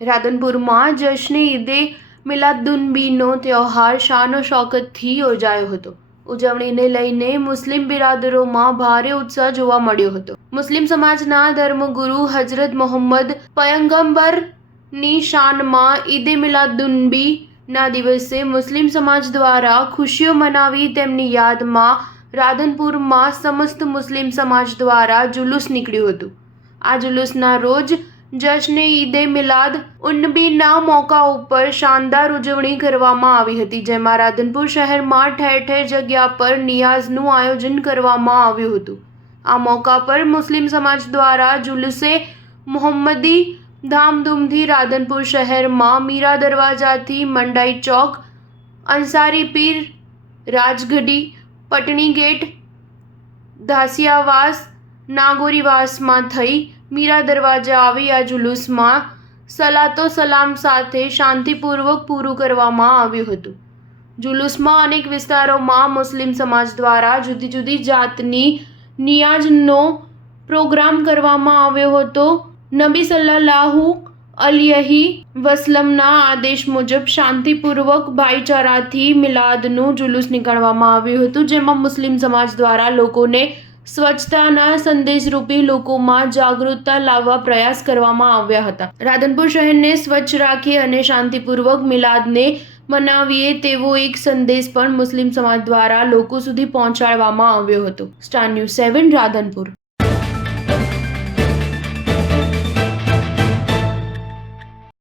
રાધનપુરમાં જશ્ન ઈદે મિલાદુન્નબીનો તહેવાર શાનો શૌકતથી યોજાયો હતો। ઉજવણીને લઈને મુસ્લિમ બિરાદરોમાં ભારે ઉત્સાહ જોવા મળ્યો હતો। મુસ્લિમ સમાજના ધર્મગુરુ હજરત મોહમ્મદ પયગંબરની શાનમાં ઈદે મિલાદુન્નબી ના દિવસે મુસ્લિમ સમાજ દ્વારા ખુશીઓ મનાવી તેમની યાદમાં રાધનપુરમાં સમસ્ત મુસ્લિમ સમાજ દ્વારા જુલુસ નીકળ્યું હતું। આ જુલુસના રોજ જશ્ન ઈદે મિલાદ ઉન્નબીના મોકા ઉપર શાનદાર ઉજવણી કરવામાં આવી હતી, જેમાં રાધનપુર શહેરમાં ઠેર ઠેર જગ્યા પર નિયાઝનું આયોજન કરવામાં આવ્યું હતું। આ મોકા પર મુસ્લિમ સમાજ દ્વારા જુલુસે મોહમ્મદી ધામધૂમથી રાધનપુર શહેરમાં મીરા દરવાજાથી મંડાઈ ચોક, અંસારી પીર, રાજગઢી, પટણી ગેટ, ધાસિયાવાસ, નાગોરીવાસમાં થઈ મીરા દરવાજા આવી આ જુલુસમાં સલાતો સલામ સાથે શાંતિપૂર્વક પૂરું કરવામાં આવ્યું હતું। જુલુસમાં અનેક વિસ્તારોમાં મુસ્લિમ સમાજ દ્વારા જુદી જુદી જાતની નિયાઝનો પ્રોગ્રામ કરવામાં આવ્યો હતો। નબી સલ્લલ્લાહુ અલયહિ વસલ્લમના આદેશ મુજબ શાંતિપૂર્વક ભાઈચારાથી મિલાદનું જુલુસ નીકાળવામાં આવ્યું હતું, જેમાં મુસ્લિમ સમાજ દ્વારા લોકોને સ્વચ્છતાના સંદેશરૂપી લોકોમાં જાગૃતતા લાવવા પ્રયાસ કરવામાં આવ્યા હતા। રાધનપુર શહેરને સ્વચ્છ રાખી અને શાંતિપૂર્વક મિલાદને મનાવીએ તેવો એક સંદેશ પણ મુસ્લિમ સમાજ દ્વારા લોકો સુધી પહોંચાડવામાં આવ્યો હતો। Star news 7 Radhanpur.